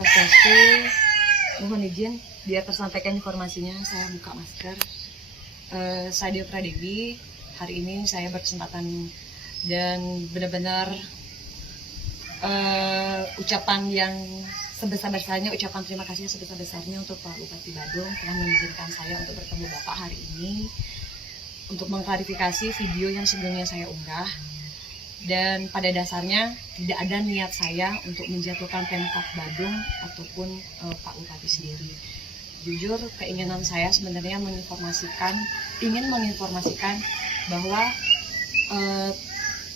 Satu, mohon izin biar tersampaikan informasinya. Saya buka masker. Saya Dio Pradewi. Hari ini saya berkesempatan dan benar-benar ucapan yang sebesar-besarnya, ucapan terima kasih sebesar-besarnya untuk Pak Bupati Badung telah mengizinkan saya untuk bertemu Bapak hari ini untuk mengklarifikasi video yang sebelumnya saya unggah. Dan pada dasarnya tidak ada niat saya untuk menjatuhkan Pemkab Badung ataupun Pak Bupati sendiri. Jujur keinginan saya sebenarnya ingin menginformasikan bahwa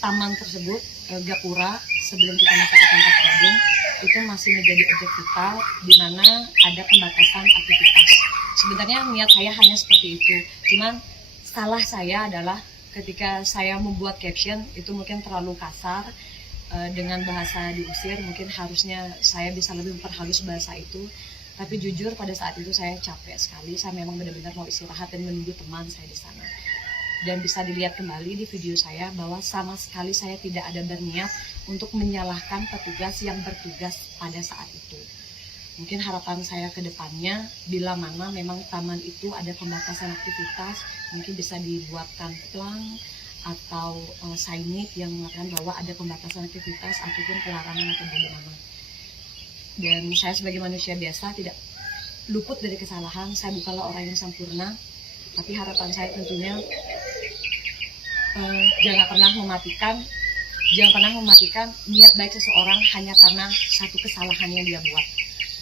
taman tersebut, Gapura, sebelum kita masuk ke Pemkab Badung, itu masih menjadi objek vital di mana ada pembatasan aktivitas. Sebenarnya niat saya hanya seperti itu, cuman salah saya adalah ketika saya membuat caption itu mungkin terlalu kasar dengan bahasa diusir. Mungkin harusnya saya bisa lebih memperhalus bahasa itu. Tapi jujur pada saat itu saya capek sekali. Saya memang benar-benar mau istirahat dan menunggu teman saya di sana. Dan bisa dilihat kembali di video saya bahwa sama sekali saya tidak ada berniat untuk menyalahkan petugas yang bertugas pada saat itu. Mungkin harapan saya ke depannya, bila mana memang taman itu ada pembatasan aktivitas, mungkin bisa dibuatkan plang atau signage yang mengatakan bahwa ada pembatasan aktivitas ataupun pelarangan atau bagaimana. Dan saya sebagai manusia biasa tidak luput dari kesalahan. Saya bukanlah orang yang sempurna, tapi harapan saya tentunya jangan pernah mematikan niat baik seseorang hanya karena satu kesalahan yang dia buat.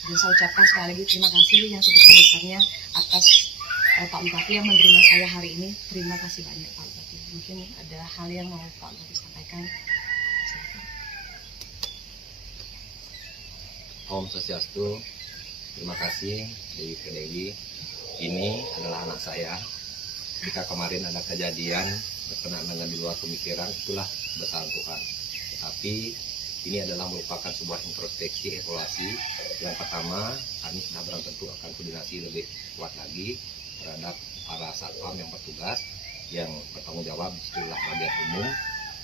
Dan saya ucapkan sekali lagi terima kasih yang sebesar-besarnya atas Pak Bupati yang menerima saya hari ini. Terima kasih banyak Pak Bupati. Mungkin ada hal yang mau Pak Bupati sampaikan. Silakan. Om Swastiastu. Terima kasih Dewi Pradewi. Ini adalah anak saya. Jika kemarin ada kejadian berkenaan dengan di luar pemikiran, itulah besaran Tuhan. Tetapi ini adalah merupakan sebuah introspeksi evaluasi. Yang pertama, kami sudah barang tentu akan koordinasi lebih kuat lagi terhadap para satpam yang bertugas, yang bertanggung jawab di seluruh bagian umum,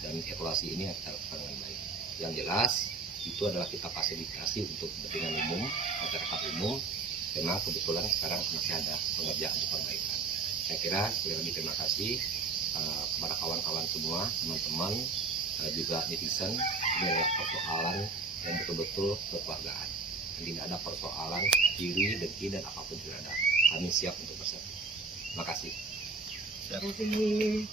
dan evaluasi ini akan terlakukan dengan baik. Yang jelas, itu adalah kita fasilitasi untuk kepentingan umum, masyarakat umum, karena kebetulan sekarang masih ada pengerjaan perbaikan. Saya kira sekali lagi terima kasih kepada kawan-kawan semua, teman-teman, juga netizen. Ini adalah persoalan yang betul-betul kekeluargaan. Tidak ada persoalan iri, dengki, dan apapun tidak ada. Kami siap untuk bersatu. Terima kasih. Terima kasih.